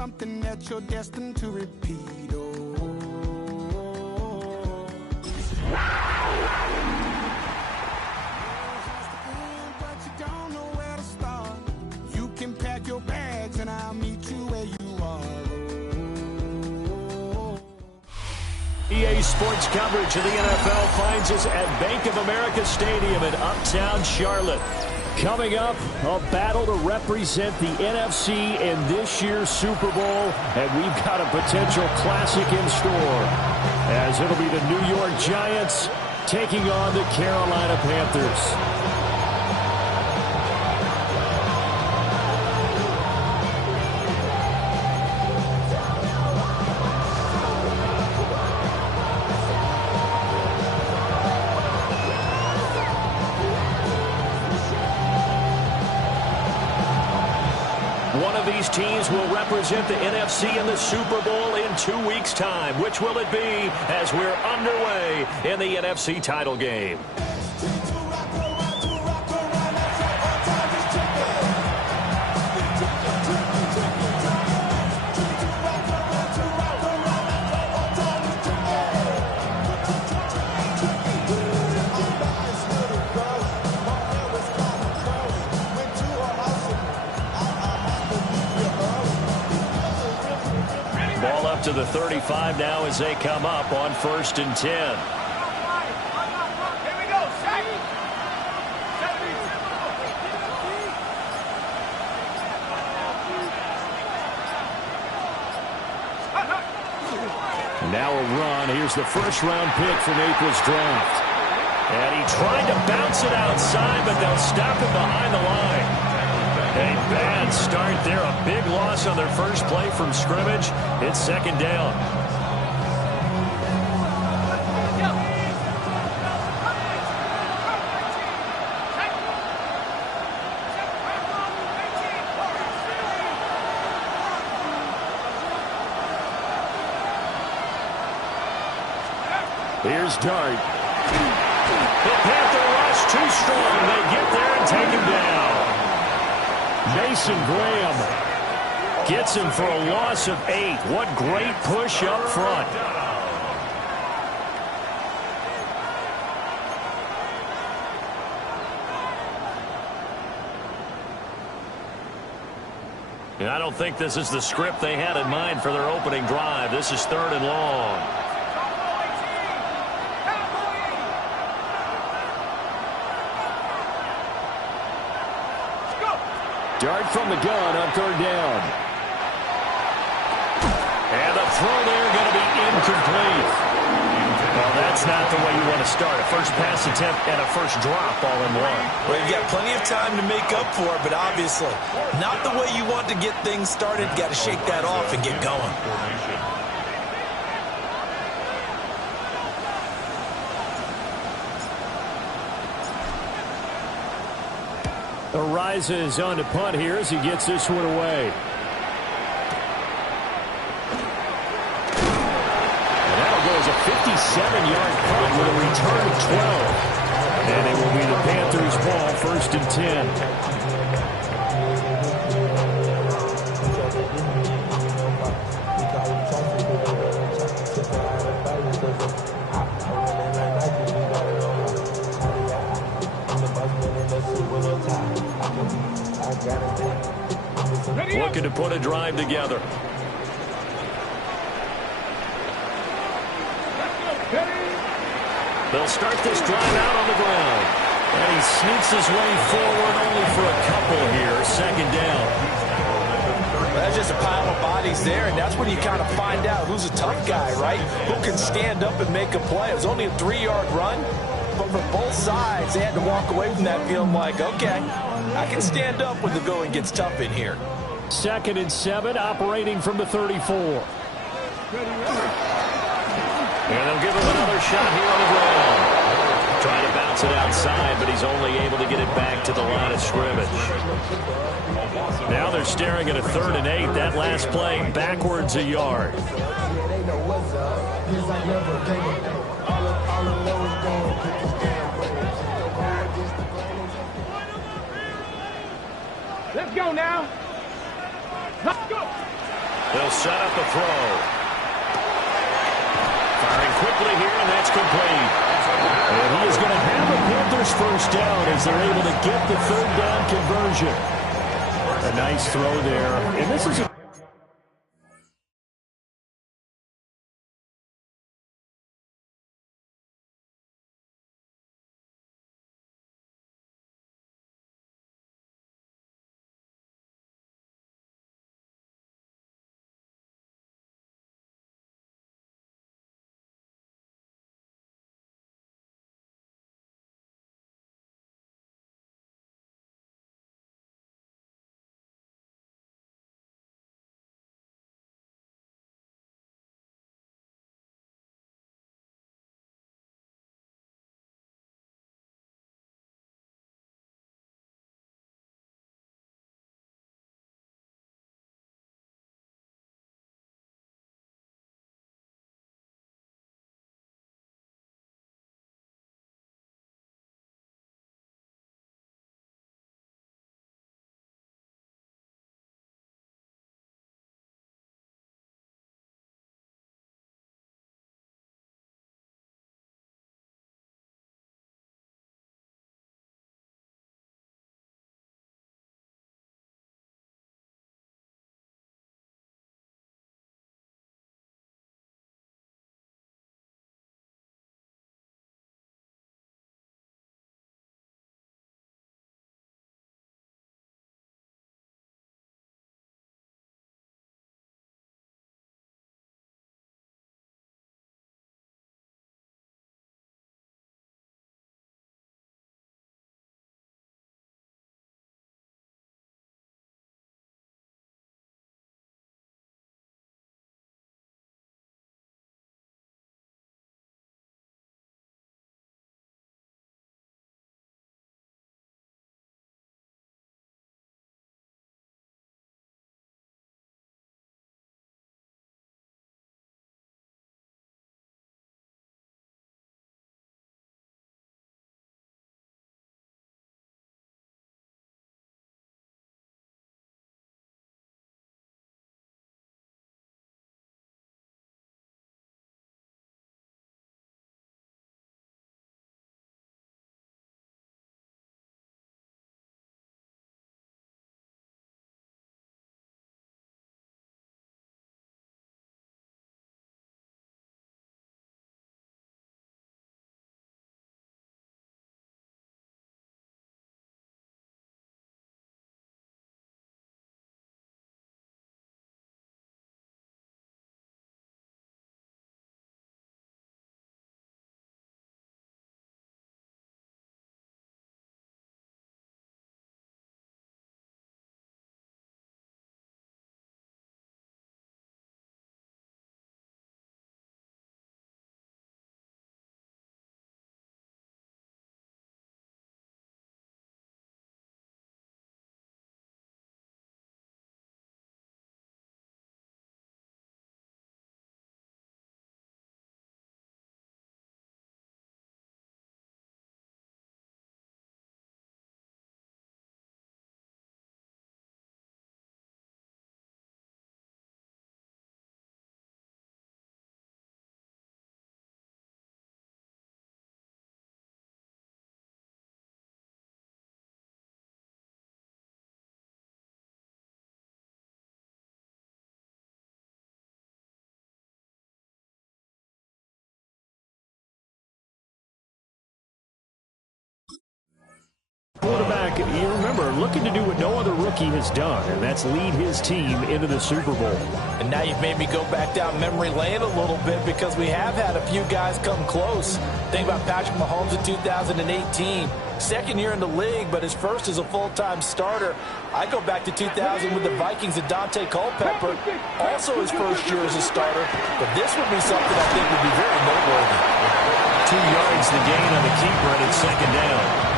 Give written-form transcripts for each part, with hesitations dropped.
something that you're destined to repeat. But you don't know where to start. You can pack your bags and I'll meet you where you are. EA Sports coverage of the NFL finds us at Bank of America Stadium in Uptown Charlotte. Coming up, a battle to represent the NFC in this year's Super Bowl, and we've got a potential classic in store, as it'll be the New York Giants taking on the Carolina Panthers. One of these teams will represent the NFC in the Super Bowl in 2 weeks' time. Which will it be as we're underway in the NFC title game? Ball up to the 35 now as they come up on 1st and 10. Here we go. Now a run. Here's the first-round pick from April's draft. And he tried to bounce it outside, but they'll stop him behind the line. A bad start there. A big loss on their first play from scrimmage. It's 2nd down. Here's Dart. The Panther rush too strong. They get there and take him down. Mason Graham gets him for a loss of 8. What great push up front. And I don't think this is the script they had in mind for their opening drive. This is 3rd and long. Dart from the gun on 3rd down. And the throw there going to be incomplete. Well, that's not the way you want to start. A first pass attempt and a first drop all in one. Well, you've got plenty of time to make up for it, but obviously not the way you want to get things started. Got to shake that off and get going. Arises on to punt here as he gets this one away. And that'll go as a 57-yard punt with a return of 12. And it will be the Panthers' ball, 1st and 10. Looking to put a drive together. They'll start this drive out on the ground. And he sneaks his way forward only for a couple here. 2nd down. That's just a pile of bodies there, and that's when you kind of find out who's a tough guy, right? Who can stand up and make a play. It was only a 3-yard run, but for both sides, they had to walk away from that feeling like, okay, I can stand up when the going gets tough in here. 2nd and 7, operating from the 34. And they'll give him another shot here on the ground. Trying to bounce it outside, but he's only able to get it back to the line of scrimmage. Now they're staring at a 3rd and 8. That last play backwards a yard. Let's go now. Let's go. They'll set up a throw. Firing quickly here, and that's complete. And he is going to have a Panthers first down as they're able to get the third down conversion. A nice throw there. And this is a quarterback, you remember, looking to do what no other rookie has done, and that's lead his team into the Super Bowl. And now you've made me go back down memory lane a little bit because we have had a few guys come close. Think about Patrick Mahomes in 2018. Second year in the league, but his first as a full-time starter. I go back to 2000 with the Vikings and Dante Culpepper, also his first year as a starter. But this would be something I think would be very noteworthy. 2 yards the gain on the keeper, and it's second down.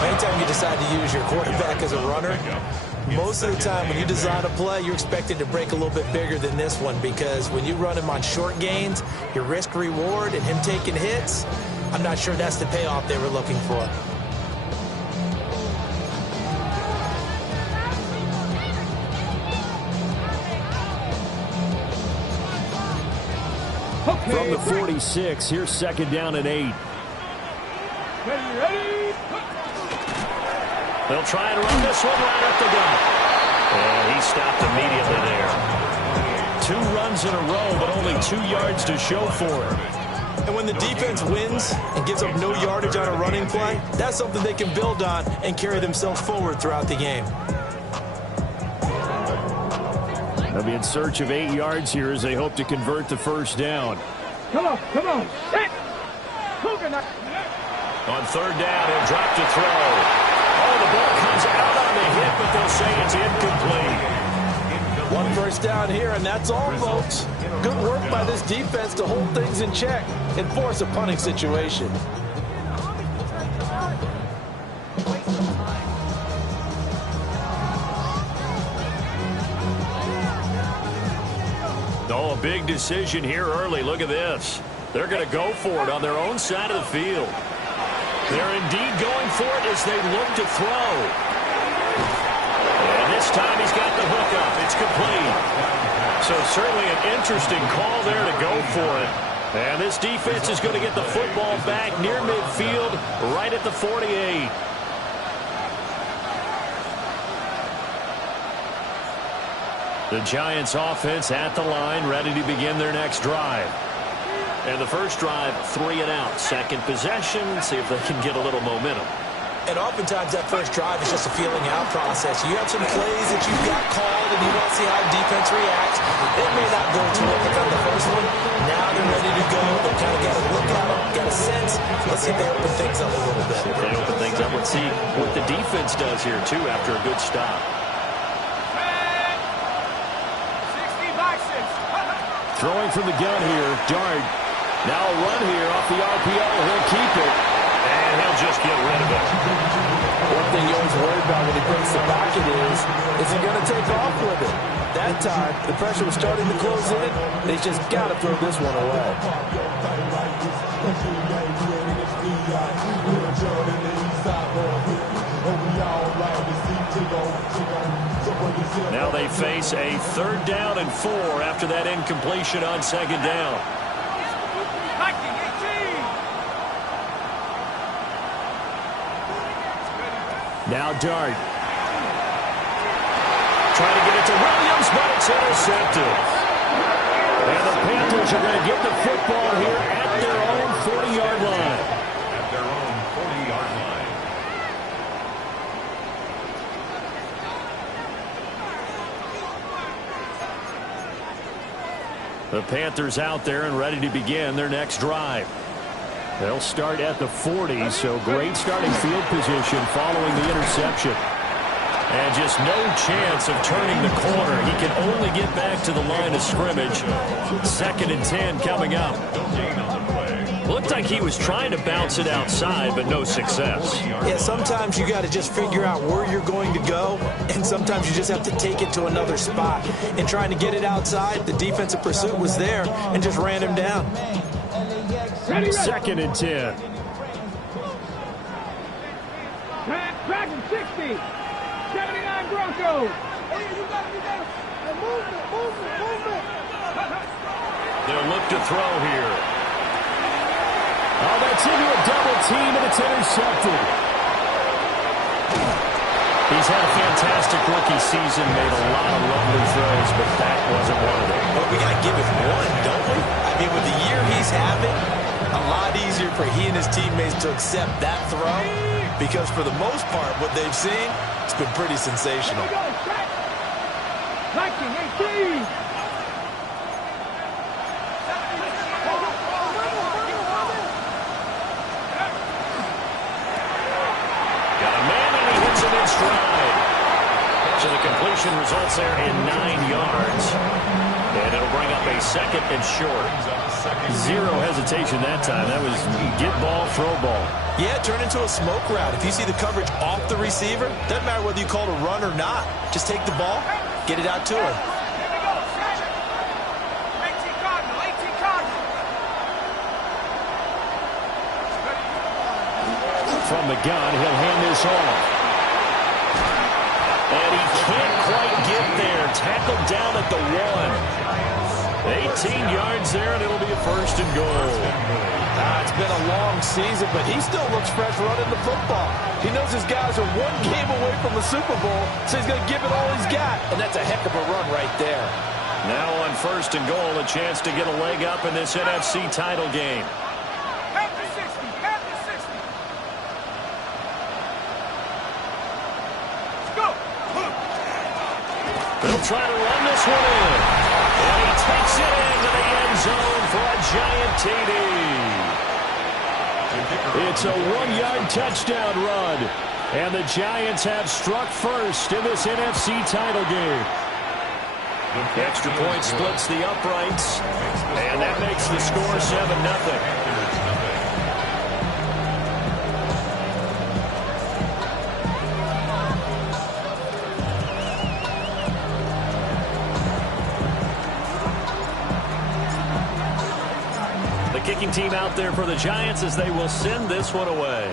Anytime you decide to use your quarterback as a runner, most of the time when you design a play, you're expected to break a little bit bigger than this one, because when you run him on short gains, your risk-reward and him taking hits, I'm not sure that's the payoff they were looking for. From the 46, here's 2nd down and 8. They'll try and run this one right up the gut. And he stopped immediately there. 2 runs in a row, but only 2 yards to show for it. And when the defense wins and gives up no yardage on a running play, that's something they can build on and carry themselves forward throughout the game. They'll be in search of 8 yards here as they hope to convert the 1st down. Come on. Hit. On 3rd down, he'll drop to throw. Oh, the ball comes out on the hit, but they'll say it's incomplete. 1 first down here, and that's all, folks. Good work by this defense to hold things in check and force a punting situation. Oh, a big decision here early. Look at this. They're going to go for it on their own side of the field. They're indeed going for it as they look to throw. And this time he's got the hook up. It's complete. So certainly an interesting call there to go for it. And this defense is going to get the football back near midfield, right at the 48. The Giants offense at the line, ready to begin their next drive. And the first drive, 3 and out. Second possession, see if they can get a little momentum. And oftentimes that first drive is just a feeling out process. You have some plays that you've got called and you want to see how the defense reacts. It may not go terrific on the first one. Now they're ready to go. They kind of got a look at them, got a sense. Let's see if they open things up a little bit. See if they open things up. Let's see what the defense does here, too, after a good stop. Throwing from the gun here, Dart. Now a run here off the RPO. He'll keep it, and he'll just get rid of it. One thing you always worry about when he breaks the pocket is he going to take off with it? That time, the pressure was starting to close in. They just got to throw this one away. Now they face a 3rd down and 4 after that incompletion on 2nd down. Now Dart. Trying to get it to Williams, but it's intercepted. And the Panthers are going to get the football here at their own 40-yard line. The Panthers out there and ready to begin their next drive. They'll start at the 40, so great starting field position following the interception. And just no chance of turning the corner. He can only get back to the line of scrimmage. 2nd and 10 coming up. Looked like he was trying to bounce it outside, but no success. Yeah, sometimes you got to just figure out where you're going to go, and sometimes you just have to take it to another spot. And trying to get it outside, the defensive pursuit was there and just ran him down. 2nd and 10. Dragon 60. 79 Broncos. Movement. They'll look to throw here. Oh, that's into a double team, and it's intercepted. He's had a fantastic rookie season, made a lot of lovely throws, but that wasn't one of them. But we got to give it one, don't we? I mean, with the year he's having, a lot easier for he and his teammates to accept that throw, because for the most part, what they've seen, it's been pretty sensational. 1918. So the completion results there in 9 yards. And it'll bring up a 2nd and short. Zero hesitation that time. That was get ball, throw ball. Yeah, turn into a smoke route. If you see the coverage off the receiver, doesn't matter whether you call it a run or not. Just take the ball, get it out to him. From the gun, he'll hand this off. And he can't quite get there. Tackled down at the 1. 18 yards there, and it'll be a 1st and goal. It's been a long season, but he still looks fresh running the football. He knows his guys are one game away from the Super Bowl, so he's going to give it all he's got, and that's a heck of a run right there. Now on 1st and goal, a chance to get a leg up in this NFC title game. Panthers 60, Panthers 60. Let's go. They'll try to run this one in. And he takes it into the end zone for a giant TD. It's a 1-yard touchdown run. And the Giants have struck first in this NFC title game. Extra point splits the uprights. And that makes the score 7-0. Kicking team out there for the Giants as they will send this one away.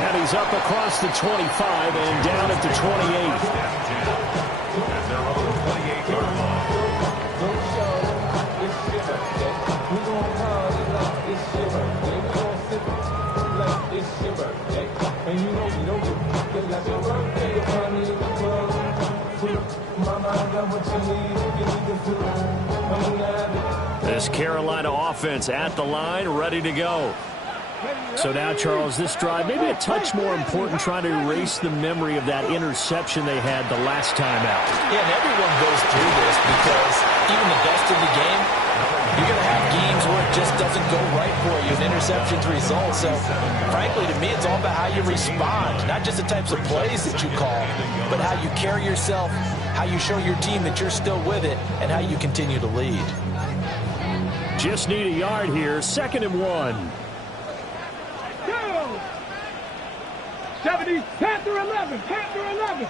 And he's up across the 25 and down at the 28. This Carolina offense at the line, ready to go. So now, Charles, this drive, maybe a touch more important, trying to erase the memory of that interception they had the last time out. Yeah, and everyone goes through this because even the best in the game, you're going to have games where it just doesn't go right for you, and interceptions result. So, frankly, to me, it's all about how you respond, not just the types of plays that you call, but how you carry yourself, how you show your team that you're still with it, and how you continue to lead. Just need a yard here, 2nd and 1. 70, Panther 11, Panther 11.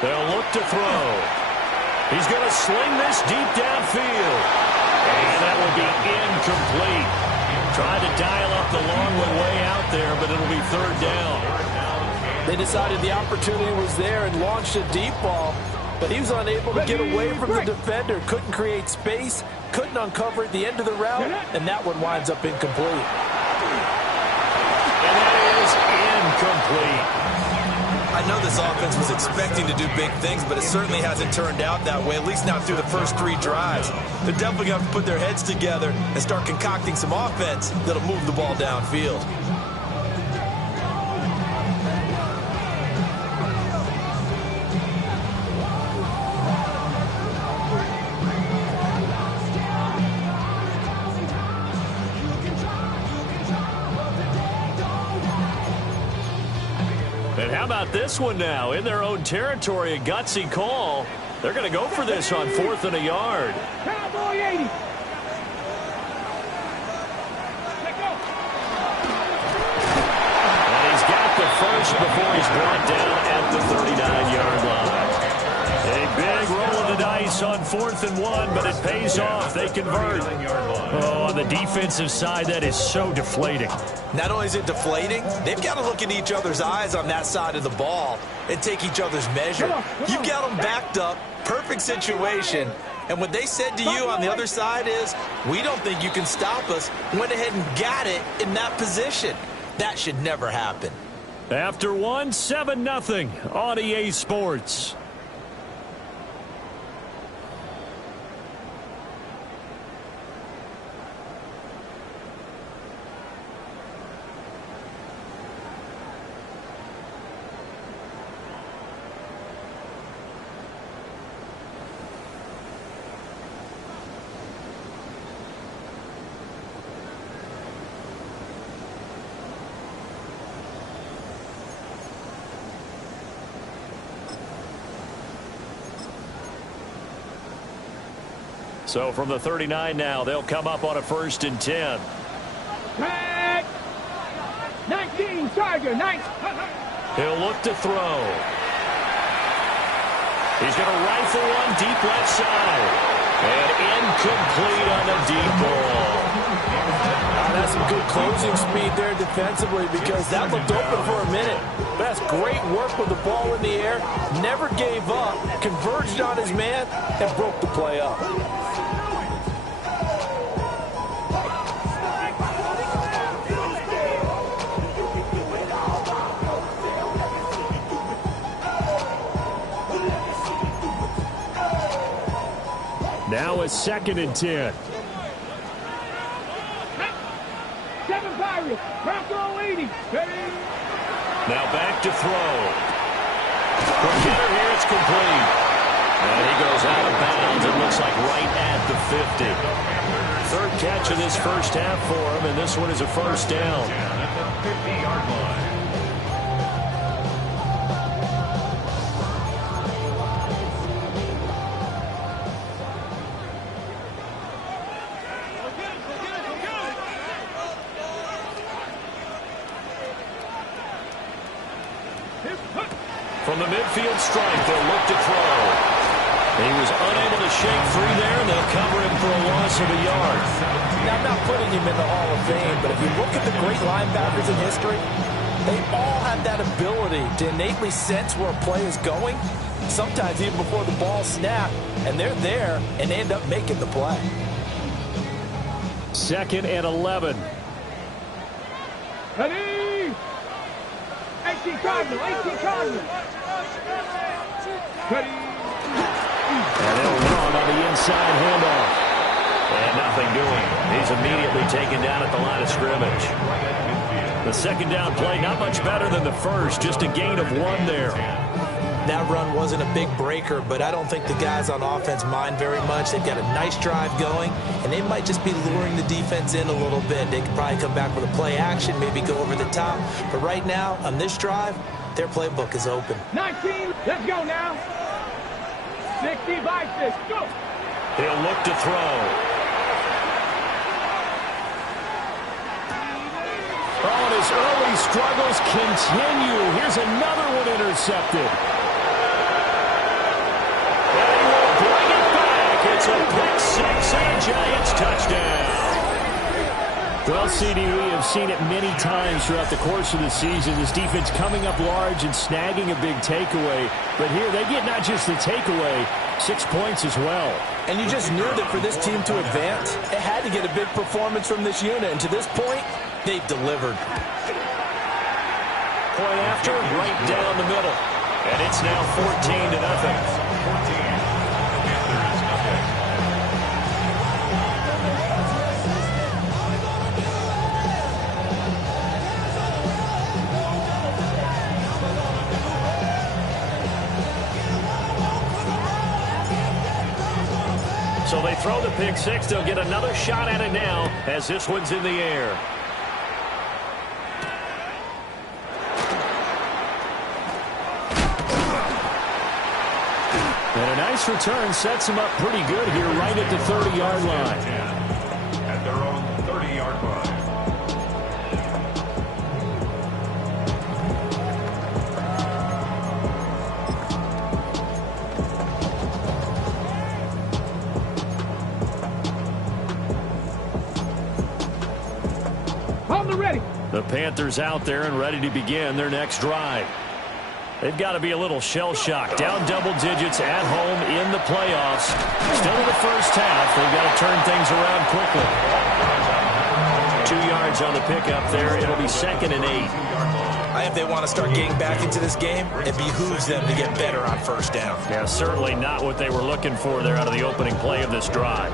They'll look to throw. He's going to sling this deep downfield. And that will be incomplete. Tried to dial up the long way out there, but it'll be 3rd down. They decided the opportunity was there and launched a deep ball, but he was unable to get away from the defender. Couldn't create space, couldn't uncover at the end of the route, and that one winds up incomplete. And that is incomplete. I know this offense was expecting to do big things, but it certainly hasn't turned out that way, at least not through the first 3 drives. They're definitely going to put their heads together and start concocting some offense that'll move the ball downfield. And how about this one now? In their own territory, a gutsy call. They're going to go for this on 4th and a yard. Cowboy 80. And he's got the first before he's brought down at the 39-yard line. A big roll of the dice on 4th and 1, but it pays off. They convert. Oh, on the defensive side, that is so deflating. Not only is it deflating, they've got to look in each other's eyes on that side of the ball and take each other's measure. You've got them backed up, perfect situation, and what they said to you on the other side is, we don't think you can stop us. Went ahead and got it in that position. That should never happen. After 1, 7-0 on EA Sports. So from the 39 now, they'll come up on a 1st and 10. Back. 19, Tiger, 19. He'll look to throw. He's going to rifle one deep left side. And incomplete on the deep ball. That's some good closing speed there defensively because that looked open for a minute. But that's great work with the ball in the air. Never gave up, converged on his man, and broke the play up. Now a 2nd and 10. 7 Pirates. Back to 80. Now back to throw. From hitter here, it's complete. And he goes out of bounds. It looks like right at the 50. 3rd catch of this first half for him, and this one is a first down. At the 50-yard line. From the midfield strike, they'll look to throw. He was unable to shake free there, and they'll cover him for a loss of a yard. Now, I'm not putting him in the Hall of Fame, but if you look at the great linebackers in history, they all have that ability to innately sense where a play is going, sometimes even before the ball snapped, and they're there and end up making the play. 2nd and 11. Ready? 18 Cardinal. 18 Cardinal. Ready? And they'll run on the inside handoff. And nothing doing. He's immediately taken down at the line of scrimmage. The 2nd down play, not much better than the first. Just a gain of 1 there. That run wasn't a big breaker, but I don't think the guys on offense mind very much. They've got a nice drive going, and they might just be luring the defense in a little bit. They could probably come back with a play action, maybe go over the top. But right now, on this drive, their playbook is open. 19. Let's go now. 60 by 6. Go. He'll look to throw. Oh, and his early struggles continue. Here's another one intercepted. And he will bring it back. It's a pick 6 and a Giants touchdown. Well, CD, we have seen it many times throughout the course of the season. This defense coming up large and snagging a big takeaway. But here they get not just the takeaway, 6 points as well. And you just knew that for this team to advance, it had to get a big performance from this unit. And to this point, they've delivered. Point after, right down the middle. And it's now 14-0. 14. Panthers nothing. So they throw the pick 6. They'll get another shot at it now as this one's in the air. And a nice return sets him up pretty good here right at the 30-yard line. At their own 30-yard line. Ready. The Panthers out there and ready to begin their next drive. They've got to be a little shell-shocked. Down double digits at home in the playoffs. Still in the first half. They've got to turn things around quickly. 2 yards on the pickup there. It'll be 2nd and 8. I think if they want to start getting back into this game, it behooves them to get better on first down. Yeah, certainly not what they were looking for there out of the opening play of this drive.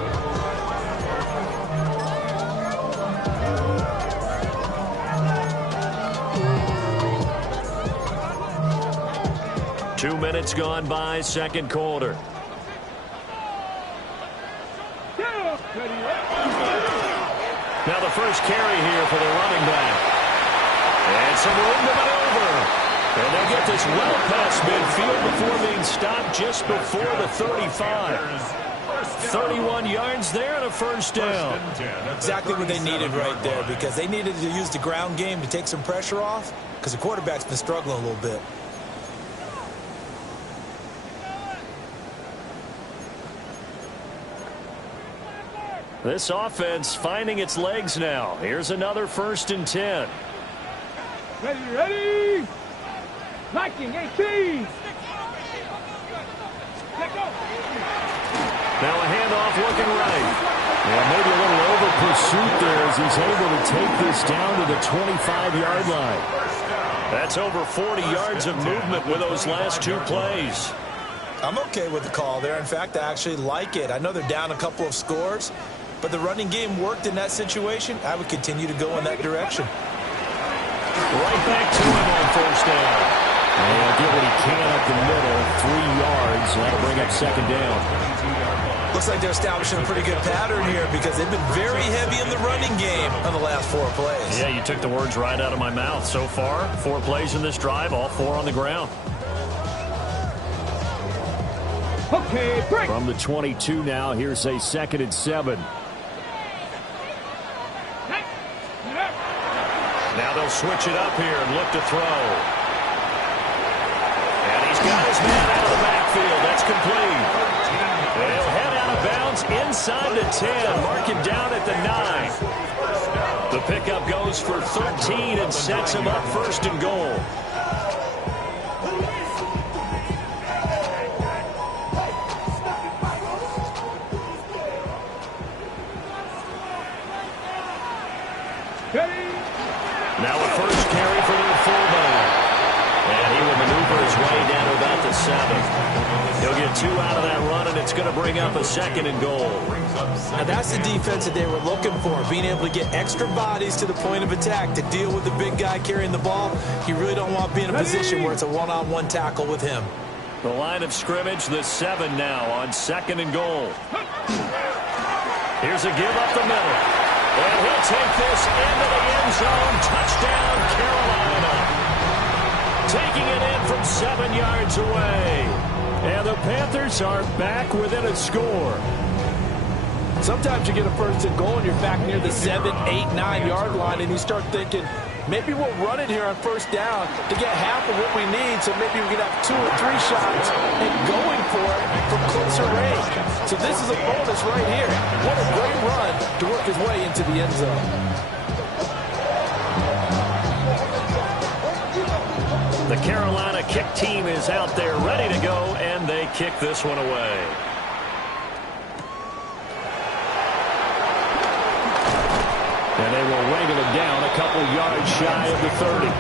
Two minutes gone by, second quarter. Now the first carry here for the running back. And some room to maneuver. And they'll get this well past midfield before being stopped just before the 35. 31 yards there and a first down. Exactly what they needed right there, because they needed to use the ground game to take some pressure off, because the quarterback's been struggling a little bit. This offense finding its legs now. Here's another 1st and 10. Ready. Liking 18. Now a handoff looking right. Yeah, maybe a little over pursuit there as he's able to take this down to the 25-yard line. That's over 40 yards of movement with those last 2 plays. I'm okay with the call there. In fact, I actually like it. I know they're down a couple of scores, but the running game worked in that situation. I would continue to go in that direction. Right back to him on 1st down. And he'll get what he can up the middle, 3 yards. That'll bring up 2nd down. Looks like they're establishing a pretty good pattern here because they've been very heavy in the running game on the last 4 plays. Yeah, you took the words right out of my mouth. So far, 4 plays in this drive, all 4 on the ground. Okay, break. From the 22 now, here's a 2nd and 7. Now they'll switch it up here and look to throw. And he's got his man out of the backfield. That's complete. They'll head out of bounds inside the 10. Mark him down at the 9. The pickup goes for 13 and sets him up 1st and goal. Now a 1st carry for their fullback. And he will maneuver his way down to about the 7. He'll get 2 out of that run, and it's going to bring up a 2nd and goal. Now that's the defense that they were looking for, being able to get extra bodies to the point of attack to deal with the big guy carrying the ball. You really don't want to be in a position where it's a one-on-one tackle with him. The line of scrimmage, the 7 now on 2nd and goal. Here's a give up the middle. And he'll take this into the end zone. Touchdown, Carolina. Taking it in from 7 yards away. And the Panthers are back within a score. Sometimes you get a 1st and goal and you're back near the 7, 8, 9-yard line, and you start thinking, maybe we'll run it here on 1st down to get half of what we need, so maybe we can have 2 or 3 shots and going for it from closer range. So this is a bonus right here. What a great run to work his way into the end zone. The Carolina kick team is out there ready to go, and they kick this one away. And they will wrangle it down a couple yards shy of the 30.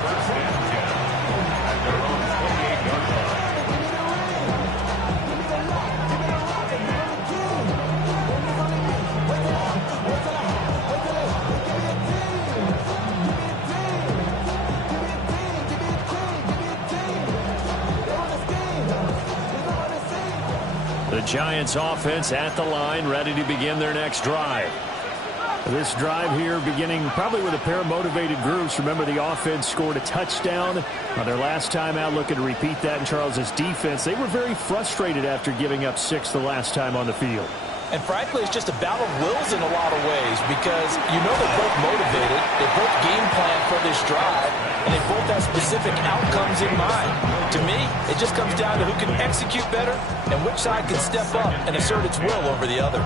The Giants offense at the line, ready to begin their next drive. This drive here beginning probably with a pair of motivated groups. Remember, the offense scored a touchdown on their last time out, looking to repeat that in Charles's defense. They were very frustrated after giving up 6 the last time on the field. And frankly, it's just a battle of wills in a lot of ways because you know they're both motivated, they both game plan for this drive, and they both have specific outcomes in mind. To me, it just comes down to who can execute better and which side can step up and assert its will over the other.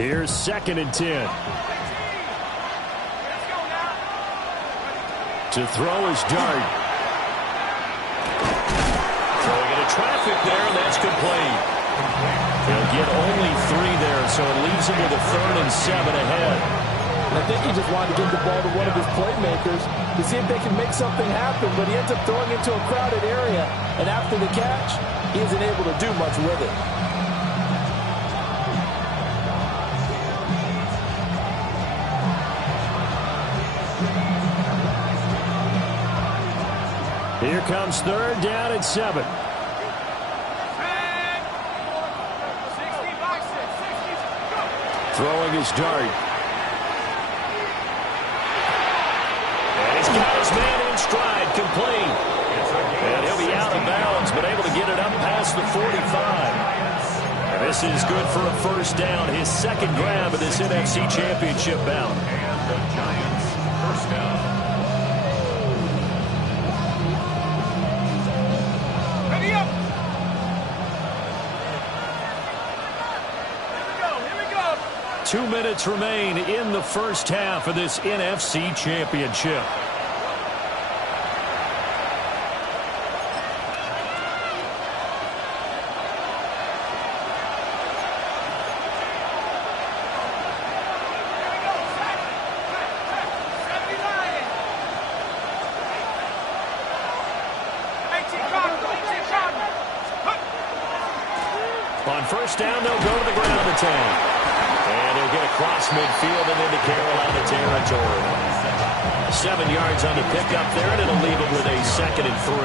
Here's 2nd and 10. To throw is Dart. Throwing into traffic there, and that's complete. He'll get only 3 there, so it leaves him with a 3rd and 7 ahead. I think he just wanted to give the ball to one of his playmakers to see if they can make something happen, but he ends up throwing into a crowded area, and after the catch, he isn't able to do much with it. Here comes 3rd down and 7. Throwing his Dart. And he's got his man in stride, complete. And he'll be out of bounds, but able to get it up past the 45. And this is good for a 1st down, his 2nd grab of this NFC Championship bout. And the Giants' 1st down. 2 minutes remain in the first half of this NFC Championship. On first down, they'll go to the ground attack. And he'll get across midfield and into Carolina territory. 7 yards on the pickup there, and it'll leave it with a 2nd and 3.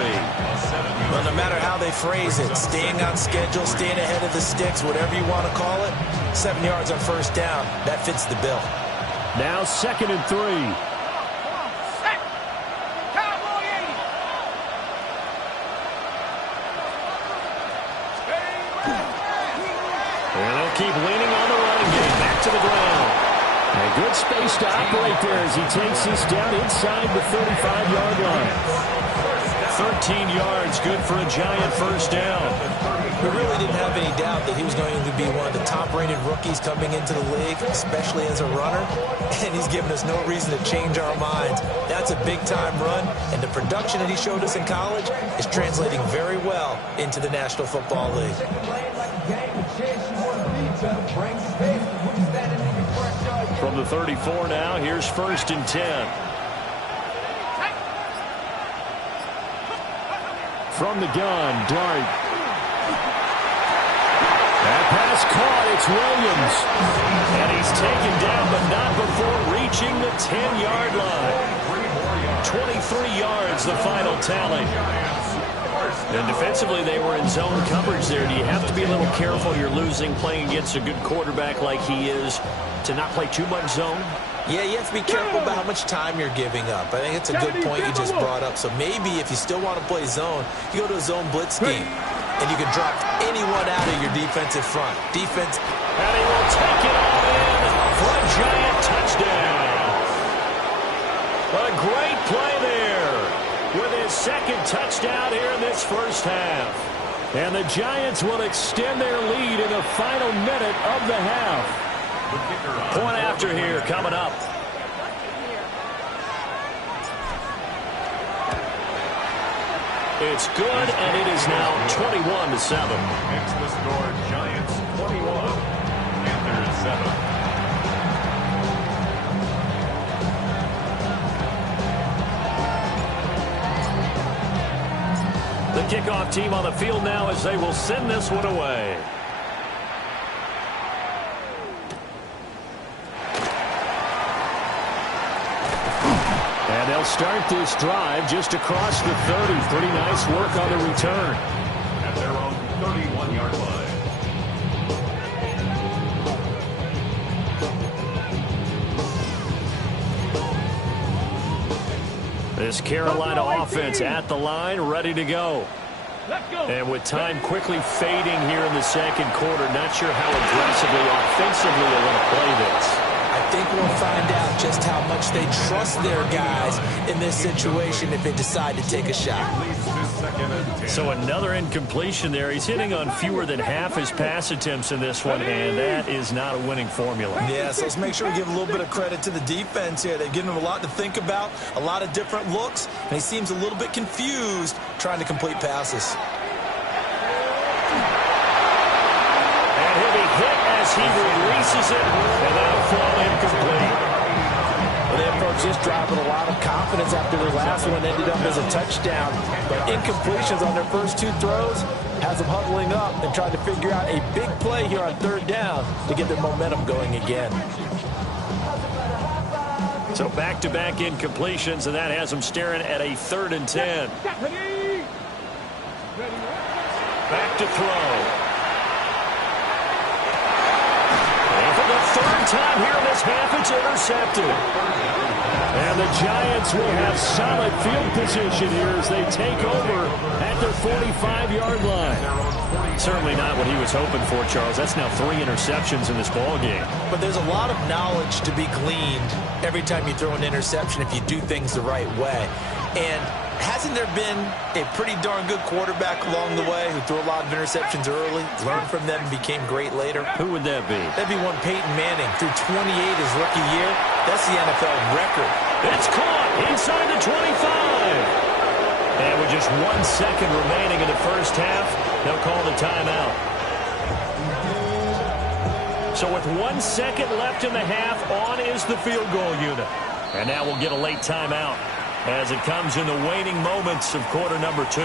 Well, no matter how they phrase it, staying on schedule, staying ahead of the sticks, whatever you want to call it, 7 yards on first down, that fits the bill. Now 2nd and 3. Keep leaning on the running game. Back to the ground. A good space to operate there as he takes this down inside the 35-yard line. 13 yards, good for a giant first down. We really didn't have any doubt that he was going to be one of the top-rated rookies coming into the league, especially as a runner, and he's given us no reason to change our minds. That's a big-time run, and the production that he showed us in college is translating very well into the National Football League. From the 34 now, here's 1st and 10. From the gun, Dart. That pass caught, it's Williams. And he's taken down, but not before reaching the 10-yard line. 23 yards, the final tally. And defensively, they were in zone coverage there. Do you have to be a little careful? You're losing playing against a good quarterback like he is to not play too much zone? Yeah, you have to be careful about how much time you're giving up. I think it's a good point you just brought up. So maybe if you still want to play zone, you go to a zone blitz scheme, and you can drop anyone out of your defensive front. Defense. And he will take it all in for a giant touchdown. What a great play there with his 2nd touchdown here in this first half. And the Giants will extend their lead in the final minute of the half. Point after here coming up. It's good, and it is now 21-7. Makes the score Giants 21, Panthers 7. The kickoff team on the field now as they will send this one away. And they'll start this drive just across the 30. Pretty nice work on the return. At their own 31-yard line. This Carolina offense at the line, ready to go. And with time quickly fading here in the 2nd quarter, not sure how aggressively, offensively they're going to play this. I think we'll find out just how much they trust their guys in this situation if they decide to take a shot. So another incompletion there. He's hitting on fewer than half his pass attempts in this one, and that is not a winning formula. Yeah, so let's make sure we give a little bit of credit to the defense here. They've given him a lot to think about, a lot of different looks, and he seems a little bit confused trying to complete passes. And he'll be hit as he releases it, and that'll fall incomplete. Well, they approached this drive with a lot of confidence after their last one ended up as a touchdown. But incompletions on their first 2 throws has them huddling up and trying to figure out a big play here on 3rd down to get their momentum going again. So back-to-back incompletions, and that has them staring at a 3rd and 10. Back to throw. For the 3rd time here in this half, it's intercepted. And the Giants will have solid field position here as they take over at their 45-yard line. Certainly not what he was hoping for, Charles. That's now 3 interceptions in this ballgame. But there's a lot of knowledge to be gleaned every time you throw an interception if you do things the right way. And hasn't there been a pretty darn good quarterback along the way who threw a lot of interceptions early, learned from them, and became great later? Who would that be? That'd be one Peyton Manning. Threw 28 his rookie year. That's the NFL record. It's caught inside the 25. And with just 1 second remaining in the first half, they'll call the timeout. So with 1 second left in the half, on is the field goal unit. And now we'll get a late timeout as it comes in the waning moments of quarter number 2.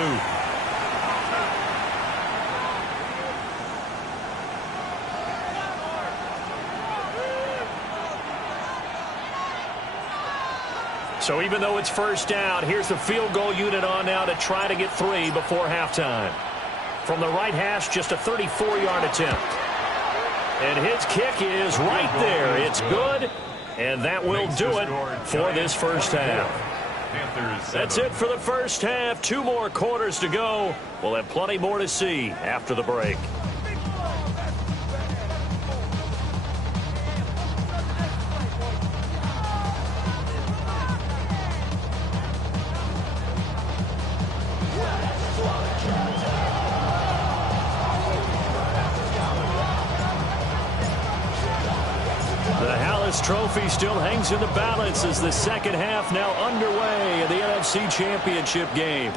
So even though it's first down, here's the field goal unit on now to try to get 3 before halftime. From the right hash, just a 34-yard attempt. And his kick is right there. It's good, and that will do it for this first half. That's it for the first half. 2 more quarters to go. We'll have plenty more to see after the break. Trophy still hangs in the balance as the second half now underway in the NFC Championship game.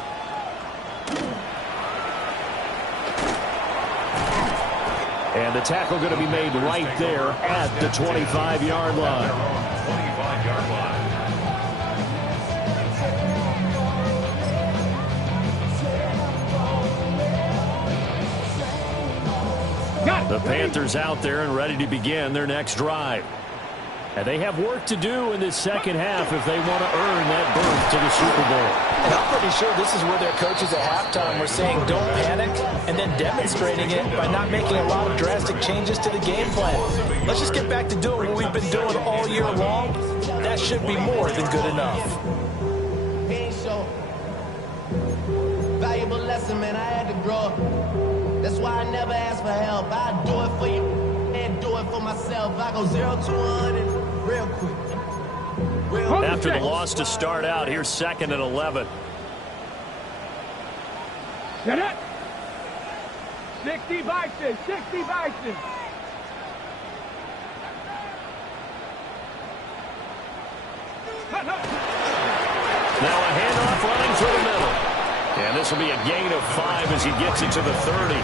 And the tackle going to be made right there at the 25-yard line. 25-yard line. The Panthers out there and ready to begin their next drive. And they have work to do in this second half if they want to earn that berth to the Super Bowl. And I'm pretty sure this is where their coaches at halftime were saying don't panic, and then demonstrating it by not making a lot of drastic changes to the game plan. Let's just get back to doing what we've been doing all year long. That should be more than good enough. Valuable lesson, man. I had to grow up. That's why I never ask for help. I do it for you and do it for myself. I go 0 to 100 real quick. After the loss to start out, here's 2nd and 11. Get it. 60 Bison. 60 Bison. Now a handoff running through the middle. And this will be a gain of 5 as he gets it to the 30.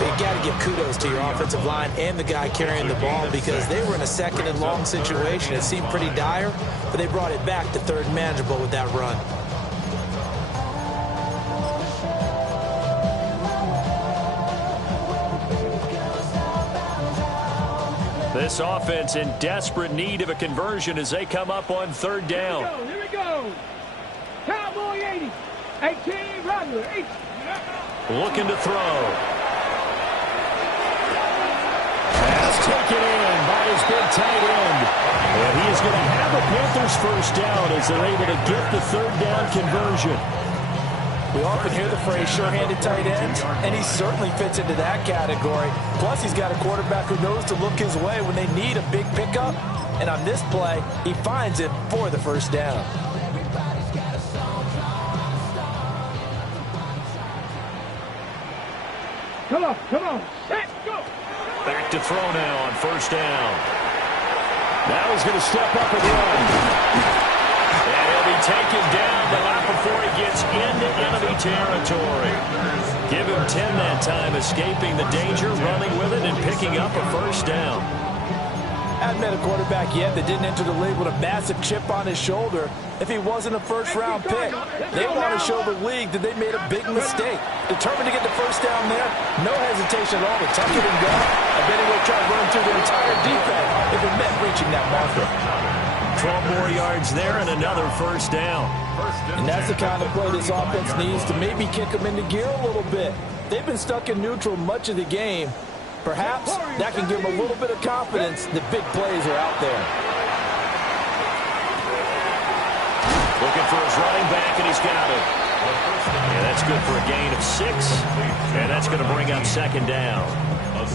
You got to give kudos to your offensive line and the guy carrying the ball because they were in a 2nd and long situation. It seemed pretty dire, but they brought it back to 3rd and manageable with that run. This offense in desperate need of a conversion as they come up on 3rd down. Here we go. Cowboy 80. 18, Roger. 8. Looking to throw. Pass taken in by his big tight end. And he is going to have a Panthers first down as they're able to get the 3rd down conversion. We often hear the phrase sure-handed tight end, and he certainly fits into that category. Plus, he's got a quarterback who knows to look his way when they need a big pickup. And on this play, he finds it for the first down. Come on, come on. Set, go. Back to throw now on 1st down. Now he's going to step up and run. And he'll be taken down, but not before he gets into enemy territory. Give him 10 that time, escaping the danger, running with it, and picking up a 1st down. Haven't met a quarterback yet that didn't enter the league with a massive chip on his shoulder. If he wasn't a first-round pick, they want to show the league that they made a big mistake. Determined to get the first down there, no hesitation at all to tuck it and go. I bet he will try to run through the entire defense if it meant reaching that marker. 12 more yards there and another 1st down. And that's the kind of play this offense needs to maybe kick them into gear a little bit. They've been stuck in neutral much of the game. Perhaps that can give them a little bit of confidence that big plays are out there. Looking for his running back, and he's got it. And that's good for a gain of 6, and that's going to bring up 2nd down.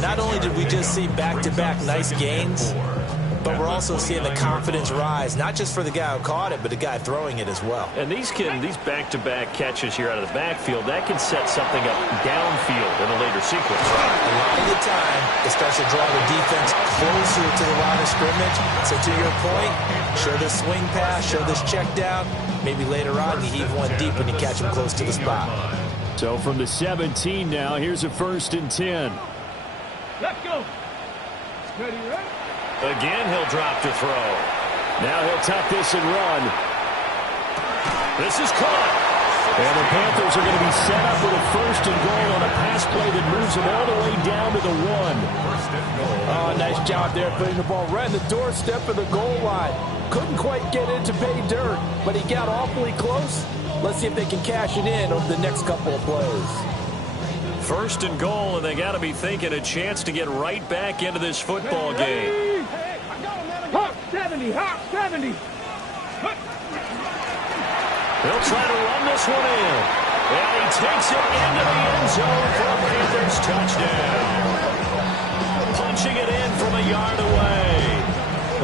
Not only did we just see back-to-back nice gains, But we're also seeing the confidence rise, not just for the guy who caught it, but the guy throwing it as well. And these back-to-back catches here out of the backfield, that can set something up downfield in a later sequence, right? A lot of the time, it starts to draw the defense closer to the line of scrimmage. So to your point, show this swing pass, show this check down. Maybe later on, you heave one deep when you catch him close to the spot. So from the 17 now, here's a 1st and 10. Let's go. Steady, right? Again, he'll drop to throw. Now he'll tuck this and run. This is caught. And the Panthers are going to be set up with a 1st and goal on a pass play that moves them all the way down to the 1. Oh, nice job there putting the ball right in the doorstep of the goal line. Couldn't quite get it to pay dirt, but he got awfully close. Let's see if they can cash it in over the next couple of plays. 1st and goal, and they got to be thinking a chance to get right back into this football game. Hawk 70, Hawk 70. They'll try to run this one in. And he takes it into the end zone for a Panthers touchdown. Punching it in from a yard away.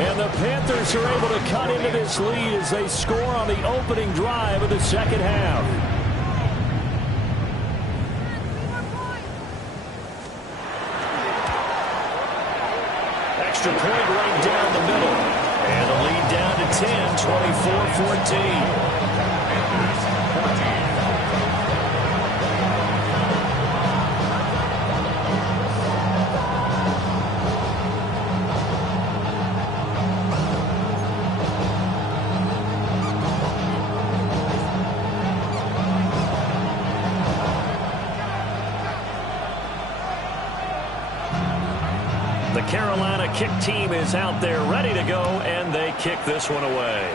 And the Panthers are able to cut into this lead as they score on the opening drive of the second half. Extra point right down the middle. And the lead down to 10, 24-14. The Carolina kick team is out there ready to go, and they kick this one away.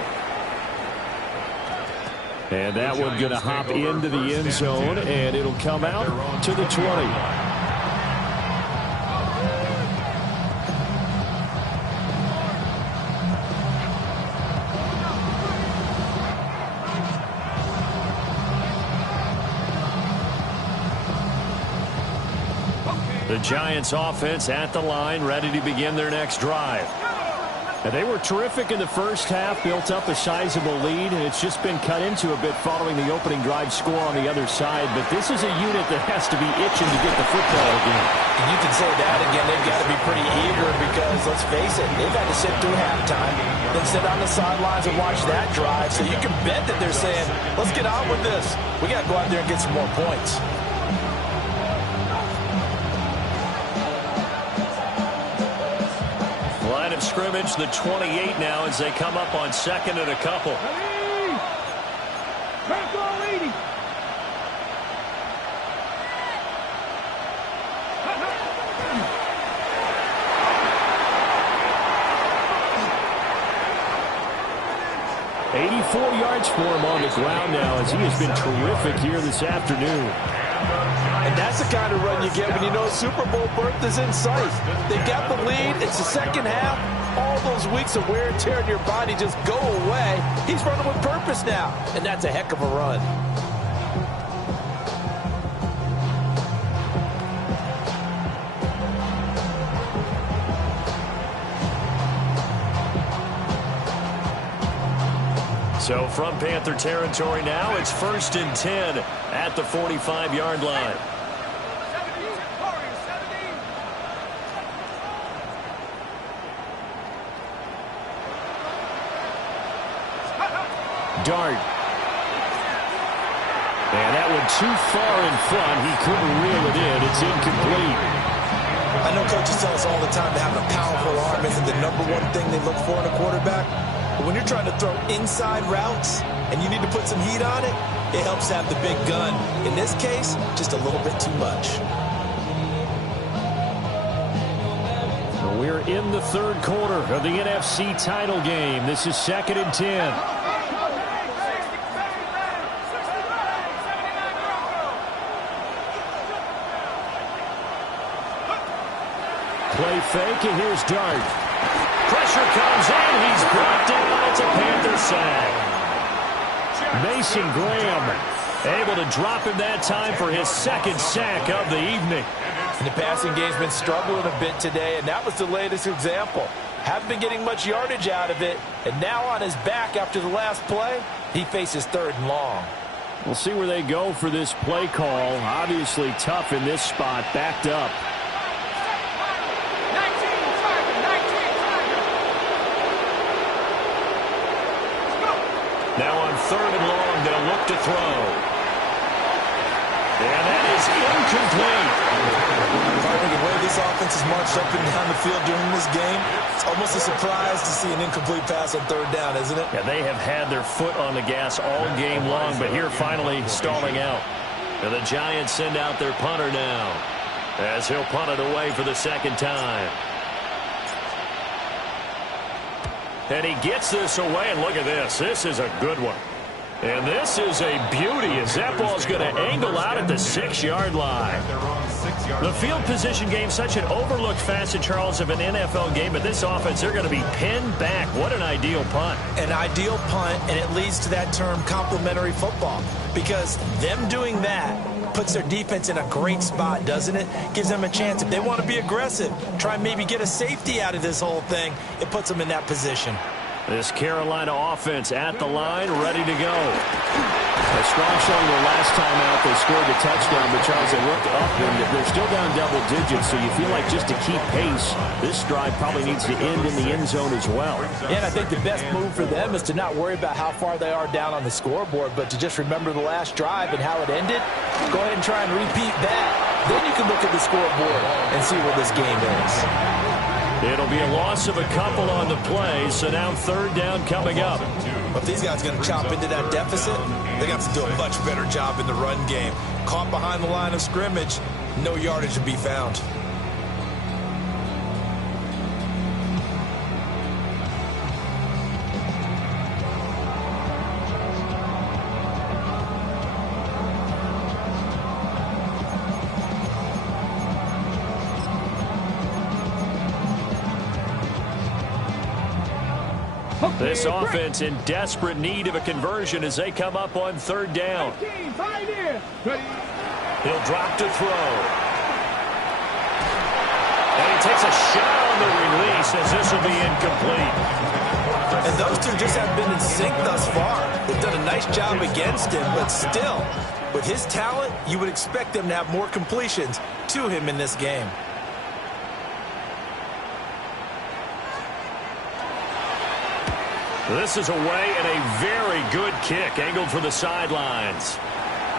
And that one going to hop into the end zone, and it'll come out to the 20. The Giants offense at the line, ready to begin their next drive. And they were terrific in the first half, built up a sizable lead, and it's just been cut into a bit following the opening drive score on the other side. But this is a unit that has to be itching to get the football again. And you can say that again. They've got to be pretty eager because, let's face it, they've had to sit through halftime, then sit on the sidelines and watch that drive. So you can bet that they're saying, let's get on with this. We got to go out there and get some more points. Line of scrimmage, the 28 now as they come up on 2nd and a couple. Back on 80. $84 yards for him on the ground now as he has been terrific here this afternoon. And that's the kind of run you get when you know Super Bowl berth is in sight. They've got the lead. It's the second half. All those weeks of wear and tear in your body just go away. He's running with purpose now, and that's a heck of a run. So from Panther territory now, it's 1st and 10 at the 45-yard line. Dart. And that one too far in front. He couldn't reel it in. It's incomplete. I know coaches tell us all the time that having a powerful arm isn't the number one thing they look for in a quarterback. But when you're trying to throw inside routes and you need to put some heat on it, it helps have the big gun. In this case, just a little bit too much. We're in the third quarter of the NFC title game. This is 2nd and 10. Play fake, and here's Dart. Pressure comes in. He's brought down. It's a Panther sack. Mason Graham able to drop him that time for his 2nd sack of the evening. And the passing game's been struggling a bit today, and that was the latest example. Haven't been getting much yardage out of it. And now on his back after the last play, he faces 3rd and long. We'll see where they go for this play call. Obviously tough in this spot, backed up. Now on 3rd and long, they'll look to throw. And that is incomplete. The way this offense has marched up and down the field during this game, it's almost a surprise to see an incomplete pass on 3rd down, isn't it? Yeah, they have had their foot on the gas all game long, but here finally stalling out. And the Giants send out their punter now, as he'll punt it away for the 2nd time. And he gets this away, and look at this. This is a good one. And this is a beauty as that ball's going to angle out at the 6-yard line. The field position game, such an overlooked facet, Charles, of an NFL game, but this offense, they're going to be pinned back. What an ideal punt. An ideal punt, and it leads to that term complementary football, because them doing that puts their defense in a great spot, doesn't it? Gives them a chance. If they want to be aggressive, try and maybe get a safety out of this whole thing, it puts them in that position. This Carolina offense at the line, ready to go. A strong showing the last time out. They scored the touchdown, but Charles, they looked up, and they're still down double digits, so you feel like just to keep pace, this drive probably needs to end in the end zone as well. And I think the best move for them is to not worry about how far they are down on the scoreboard, but to just remember the last drive and how it ended. Go ahead and try and repeat that. Then you can look at the scoreboard and see where this game is. It'll be a loss of a couple on the play, so now 3rd down coming up. But if these guys are going to chop into that deficit, they got to do a much better job in the run game. Caught behind the line of scrimmage, no yardage to be found. This offense in desperate need of a conversion as they come up on 3rd down. He'll drop to throw. And he takes a shot on the release as this will be incomplete. And those two just have been in sync thus far. They've done a nice job against him, but still, with his talent, you would expect them to have more completions to him in this game. This is away and a very good kick, angled for the sidelines.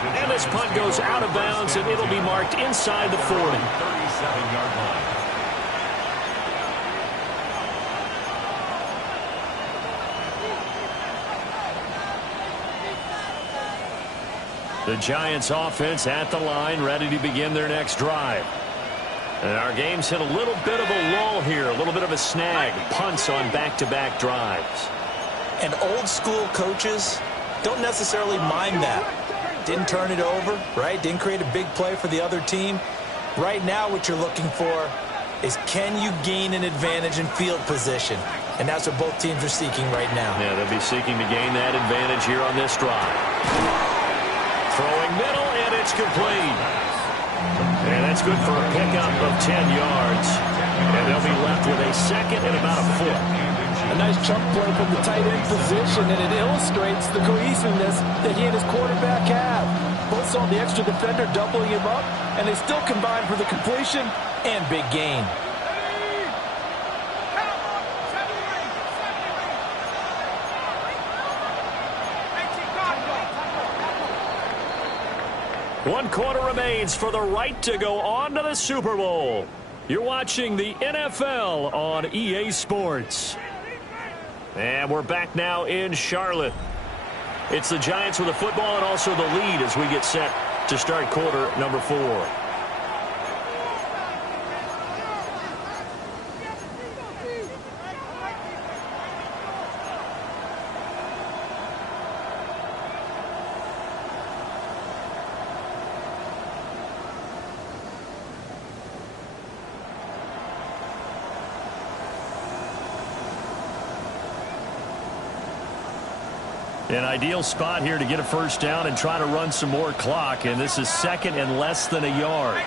And this punt goes out of bounds, and it'll be marked inside the 40. 37-yard line. The Giants offense at the line, ready to begin their next drive. And our game's hit a little bit of a lull here, a little bit of a snag. Punts on back-to-back drives. And old school coaches don't necessarily mind that. Didn't turn it over, right? Didn't create a big play for the other team. Right now what you're looking for is, can you gain an advantage in field position? And that's what both teams are seeking right now. Yeah, they'll be seeking to gain that advantage here on this drive. Throwing middle, and it's complete. And that's good for a pickup of 10 yards. And they'll be left with a 2nd and about a foot. A nice chunk play from the tight end position, and it illustrates the cohesiveness that he and his quarterback have. Both saw the extra defender doubling him up, and they still combined for the completion and big gain. One quarter remains for the right to go on to the Super Bowl. You're watching the NFL on EA Sports. And we're back now in Charlotte. It's the Giants with the football and also the lead as we get set to start quarter number 4. An ideal spot here to get a first down and try to run some more clock. And this is 2nd and less than a yard.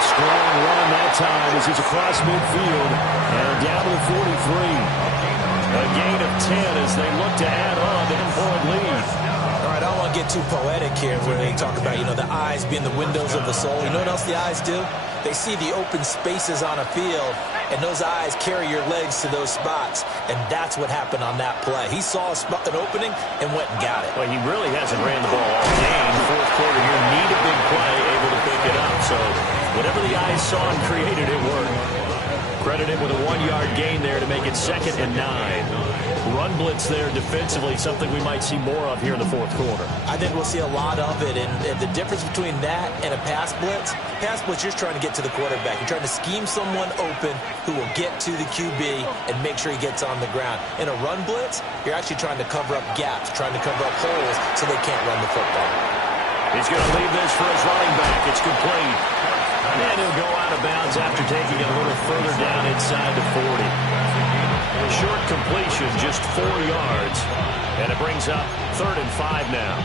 A strong run that time as he's across midfield and down to the 43. A gain of 10 as they look to add on to 10-point lead. All right, I don't want to get too poetic here where they talk about, the eyes being the windows of the soul. You know what else the eyes do? They see the open spaces on a field, and those eyes carry your legs to those spots, and that's what happened on that play. He saw an opening and went and got it. Well, he really hasn't ran the ball all game. Fourth quarter here, need a big play, able to pick it up. So whatever the eyes saw and created, it worked. Credit him with a 1-yard gain there to make it 2nd and 9. Run blitz there defensively, something we might see more of here in the fourth quarter. I think we'll see a lot of it, and the difference between that and a pass blitz, you're just trying to get to the quarterback. You're trying to scheme someone open who will get to the QB and make sure he gets on the ground. In a run blitz, you're actually trying to cover up gaps, trying to cover up holes so they can't run the football. He's going to leave this for his running back. It's complete. And he'll go out of bounds after taking it a little further down inside the 40. A short completion, just 4 yards. And it brings up 3rd and 5 now.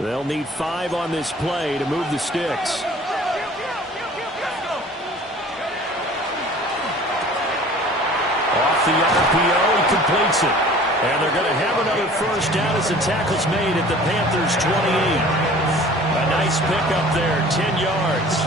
They'll need 5 on this play to move the sticks. Off the RPO, he completes it. And they're going to have another first down as the tackle's made at the Panthers' 28. A nice pickup there, 10 yards.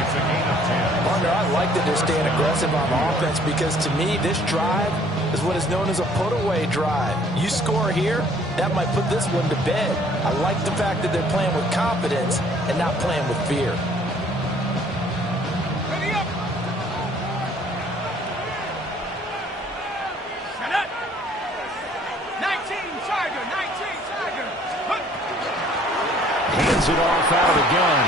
Partner, I like that they're staying aggressive on offense because to me, this drive is what is known as a put-away drive. You score here, that might put this one to bed. I like the fact that they're playing with confidence and not playing with fear. Hands it off out of the gun.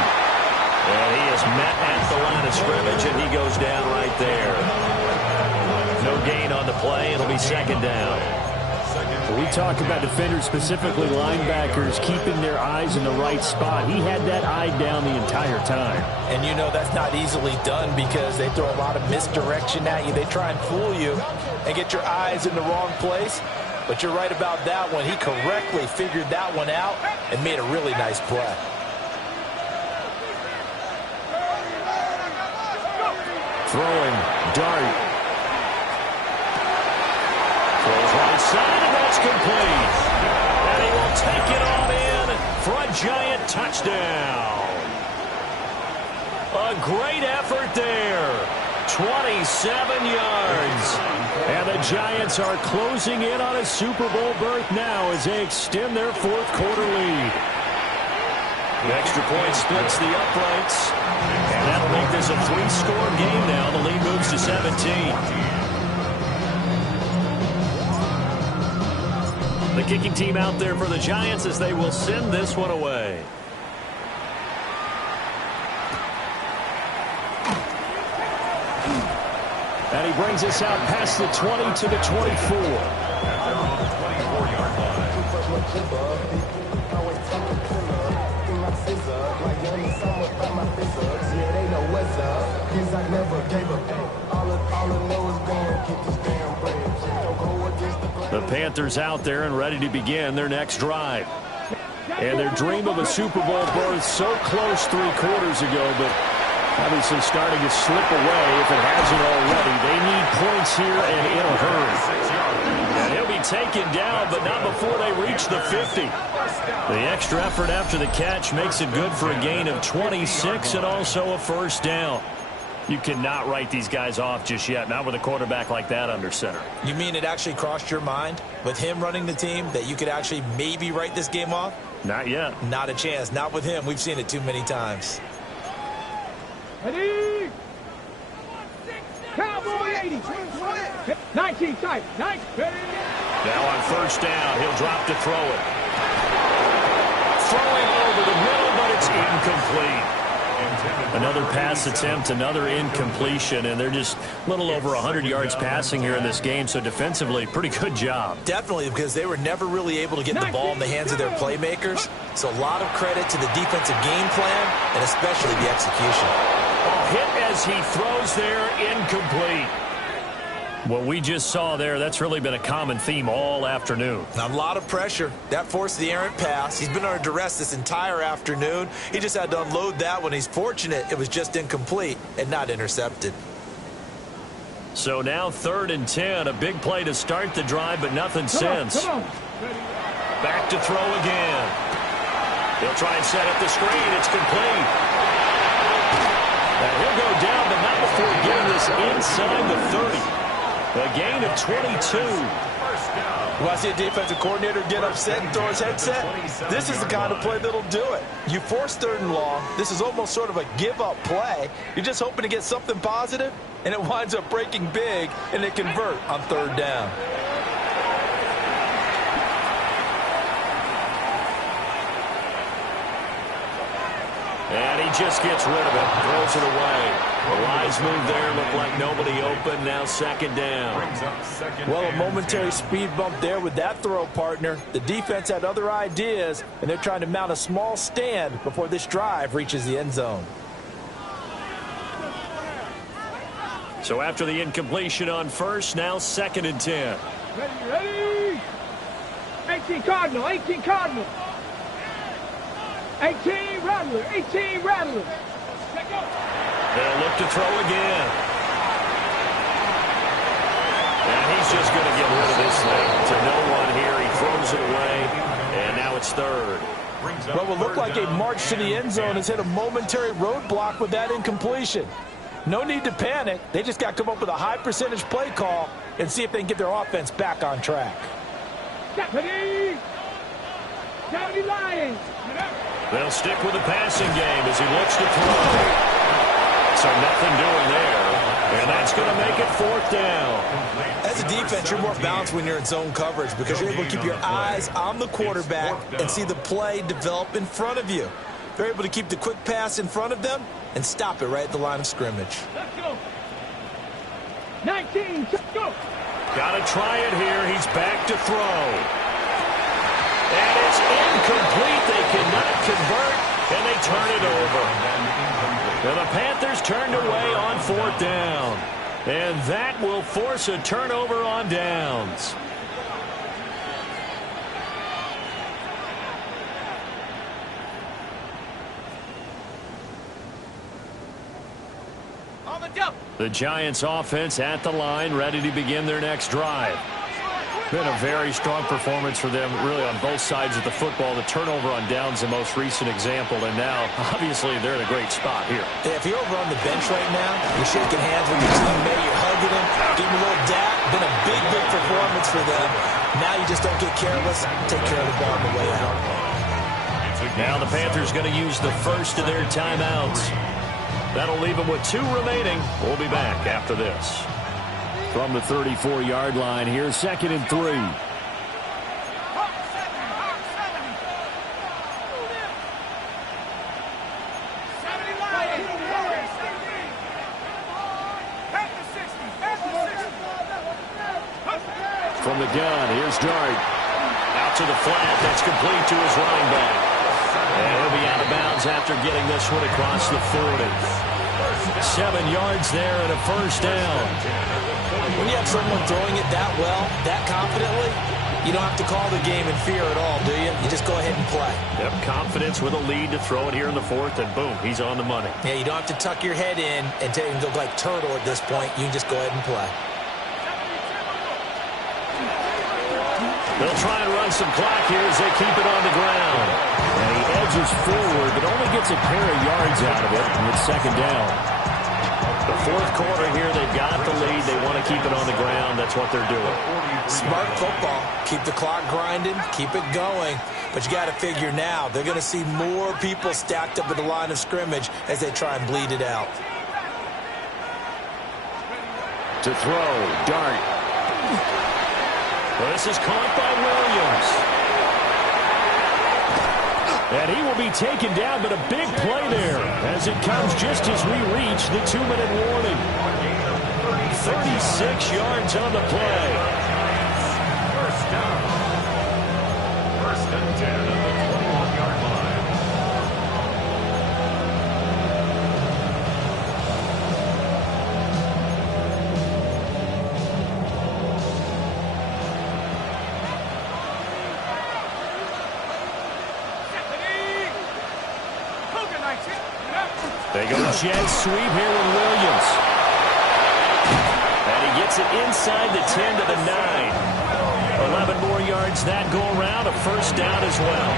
And he is met at the line of scrimmage, and he goes down right there. No gain on the play. It'll be 2nd down. We talk about defenders, specifically linebackers, keeping their eyes in the right spot. He had that eye down the entire time. And that's not easily done because they throw a lot of misdirection at you. They try and fool you and get your eyes in the wrong place. But you're right about that one. He correctly figured that one out and made a really nice play. Throwing dart. Throws right side, and that's complete. And he will take it on in for a giant touchdown. A great effort there. 27 yards. And the Giants are closing in on a Super Bowl berth now as they extend their fourth quarter lead. The extra point splits the uprights. And that'll make this a 3-score game now. The lead moves to 17. The kicking team out there for the Giants as they will send this one away. And he brings us out past the 20 to the 24. The Panthers out there and ready to begin their next drive. And their dream of a Super Bowl berth so close 3 quarters ago, but obviously starting to slip away if it hasn't already. They need points here and in a hurry. And he'll be taken down, but not before they reach the 50. The extra effort after the catch makes it good for a gain of 26 and also a first down. You cannot write these guys off just yet, not with a quarterback like that under center. You mean it actually crossed your mind with him running the team that you could actually maybe write this game off? Not yet. Not a chance. Not with him. We've seen it too many times. Ready? Cowboy 80. 19 tight. 19. Now on first down, he'll drop to throw it. Throwing over the middle, but it's incomplete. Another pass attempt, another incompletion, and they're just a little over 100 yards passing here in this game, so defensively, pretty good job. Definitely, because they were never really able to get the ball in the hands of their playmakers, so a lot of credit to the defensive game plan and especially the execution. Hit as he throws there, incomplete. What we just saw there, that's really been a common theme all afternoon. A lot of pressure. That forced the errant pass. He's been under duress this entire afternoon. He just had to unload that one. He's fortunate it was just incomplete and not intercepted. So now 3rd and 10. A big play to start the drive, but nothing since. Back to throw again. He'll try and set up the screen. It's complete. And he'll go down, but not before getting this inside the 30. A gain of 22. Well, I see a defensive coordinator get upset and throw his headset. This is the kind of play that'll do it. You force 3rd and long. This is almost sort of a give-up play. You're just hoping to get something positive, and it winds up breaking big, and they convert on 3rd down. And he just gets rid of it, throws it away. A wise move there, looked like nobody open, now 2nd down. Well, a momentary speed bump there with that throw, partner. The defense had other ideas, and they're trying to mount a small stand before this drive reaches the end zone. So after the incompletion on 1st, now 2nd and 10. Ready? 18 Cardinal, 18 Cardinal. 18 Rattler, 18 Rattler. They'll look to throw again. And he's just going to get rid of this thing to no one here. He throws it away, and now it's 3rd. What will look like a march to the end zone has hit a momentary roadblock with that incompletion. No need to panic. They just got to come up with a high percentage play call and see if they can get their offense back on track. Deputy! Deputy Lions! They'll stick with the passing game as he looks to throw. So nothing doing there. And that's going to make it 4th down. As a defense, you're more balanced when you're in zone coverage because you're able to keep your eyes on the quarterback and see the play develop in front of you. They're able to keep the quick pass in front of them and stop it right at the line of scrimmage. Let's go. 19, let's go. Got to try it here. He's back to throw. And it's incomplete. They cannot convert, and they turn it over. And the Panthers turned away on 4th down. And that will force a turnover on downs. The Giants offense at the line, ready to begin their next drive. Been a very strong performance for them, really, on both sides of the football. The turnover on downs, the most recent example, and now, obviously, they're in a great spot here. Yeah, if you're over on the bench right now, you're shaking hands with your teammate, you're hugging him, giving him a little dap. Been a big, big performance for them. Now you just don't get careless. Take care of the ball on the way out. Now the Panthers going to use the first of their timeouts. That'll leave them with 2 remaining. We'll be back after this. From the 34-yard line here, 2nd and 3. From the gun, here's Dart. Out to the flat, that's complete to his running back. And he'll be out of bounds after getting this one across the 40. 7 yards there and a 1st down. When you have someone throwing it that well, that confidently, you don't have to call the game in fear at all, do you? You just go ahead and play. Yep, confidence with a lead to throw it here in the 4th, and boom, he's on the money. Yeah, you don't have to tuck your head in and look like turtle at this point. You can just go ahead and play. They'll try and run some clock here as they keep it on the ground. And he edges forward, but only gets a pair of yards out of it, and it's 2nd down. The 4th quarter here, they've got the lead. They want to keep it on the ground. That's what they're doing. Smart football. Keep the clock grinding. Keep it going. But you got to figure now, they're going to see more people stacked up at the line of scrimmage as they try and bleed it out. To throw, Dart. Well, this is caught by Williams. And he will be taken down, but a big play there as it comes just as we reach the 2-minute warning. 36 yards on the play. First down. First and 10 at the 21-yard line. They go jet sweep here with Williams. And he gets it inside the 10 to the 9. 11 more yards that go around, a first down as well.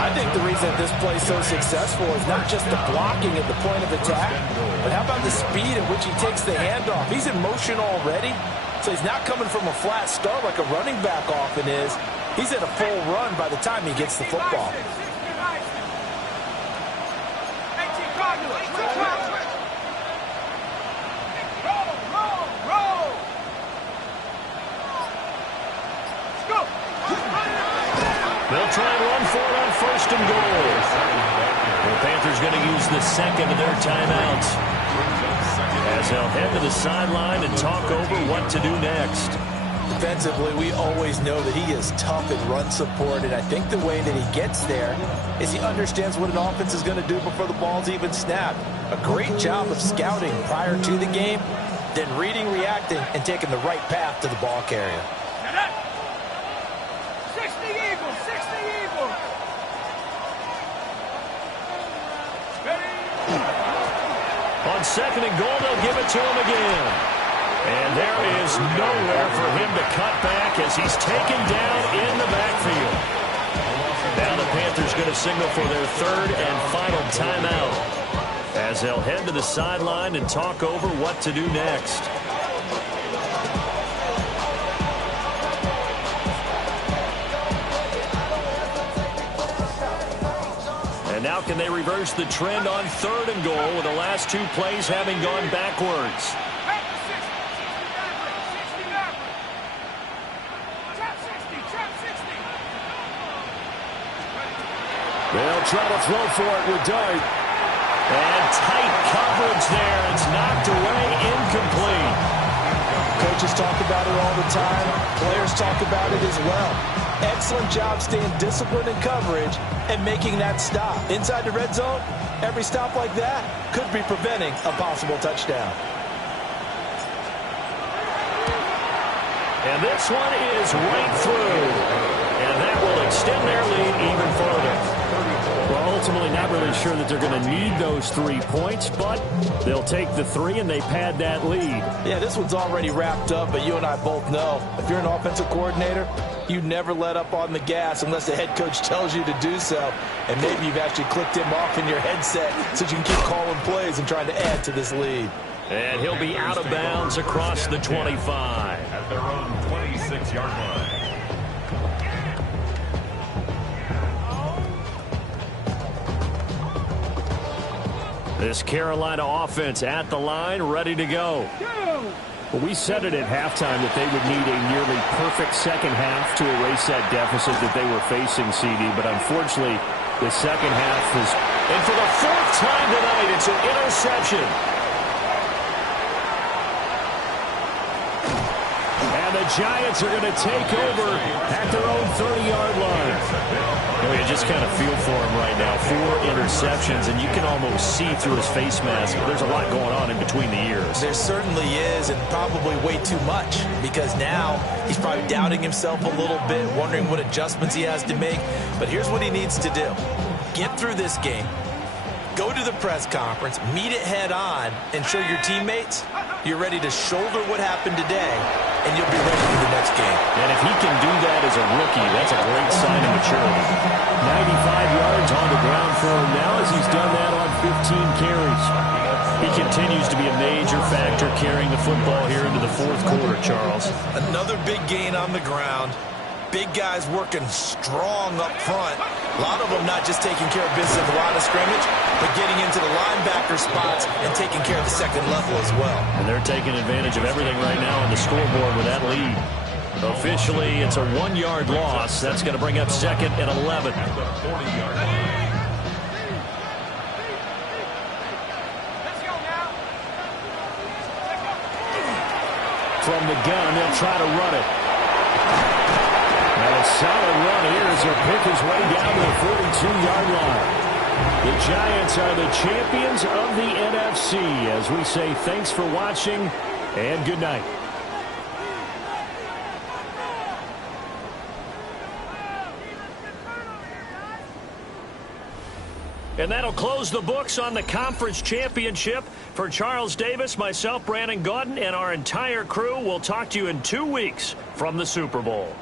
I think the reason this play is so successful is not just the blocking at the point of attack, but how about the speed at which he takes the handoff? He's in motion already, so he's not coming from a flat start like a running back often is. He's at a full run by the time he gets the football. They'll try and run for it on first and goal. The Panthers going to use the second of their timeouts as they'll head to the sideline and talk over what to do next. Defensively, we always know that he is tough in run support, and I think the way that he gets there is he understands what an offense is going to do before the ball's even snapped. A great job of scouting prior to the game, then reading, reacting, and taking the right path to the ball carrier. On second and goal, they'll give it to him again. And there is nowhere for him to cut back as he's taken down in the backfield. Now the Panthers going to signal for their third and final timeout as they'll head to the sideline and talk over what to do next. And now can they reverse the trend on third and goal with the last two plays having gone backwards? They'll try to throw for it with Dart. And tight coverage there. It's knocked away, incomplete. Coaches talk about it all the time. Players talk about it as well. Excellent job staying disciplined in coverage and making that stop. Inside the red zone, every stop like that could be preventing a possible touchdown. And this one is right through. And that will extend their lead even further. Well, ultimately not really sure that they're going to need those 3 points, but they'll take the 3 and they pad that lead. Yeah, this one's already wrapped up, but you and I both know if you're an offensive coordinator, you never let up on the gas unless the head coach tells you to do so. And maybe you've actually clicked him off in your headset so you can keep calling plays and trying to add to this lead. And he'll be out of bounds across the 25. At their own 26-yard line. This Carolina offense at the line, ready to go. Well, we said it at halftime that they would need a nearly perfect second half to erase that deficit that they were facing, CD. But unfortunately, the second half is... And for the fourth time tonight, it's an interception. And the Giants are going to take over at their own 30-yard line. You just kind of feel for him right now. 4 interceptions, and you can almost see through his face mask. There's a lot going on in between the ears. There certainly is, and probably way too much, because now he's probably doubting himself a little bit, wondering what adjustments he has to make. But here's what he needs to do. Get through this game. Go to the press conference, meet it head on, and show your teammates you're ready to shoulder what happened today, and you'll be ready for the next game. And if he can do that as a rookie, that's a great sign of maturity. 95 yards on the ground for him now as he's done that on 15 carries. He continues to be a major factor carrying the football here into the fourth quarter, Charles. Another big gain on the ground. Big guys working strong up front. A lot of them not just taking care of business at the line of scrimmage, but getting into the linebacker spots and taking care of the second level as well. And they're taking advantage of everything right now on the scoreboard with that lead. Officially, it's a 1-yard loss. That's going to bring up 2nd and 11. At the 40-yard line. From the gun, they'll try to run it. And a solid run here as he'll pick his way down to the 42-yard line. The Giants are the champions of the NFC. As we say, thanks for watching and good night. And that'll close the books on the conference championship. For Charles Davis, myself, Brandon Gaudin, and our entire crew, we'll talk to you in 2 weeks from the Super Bowl.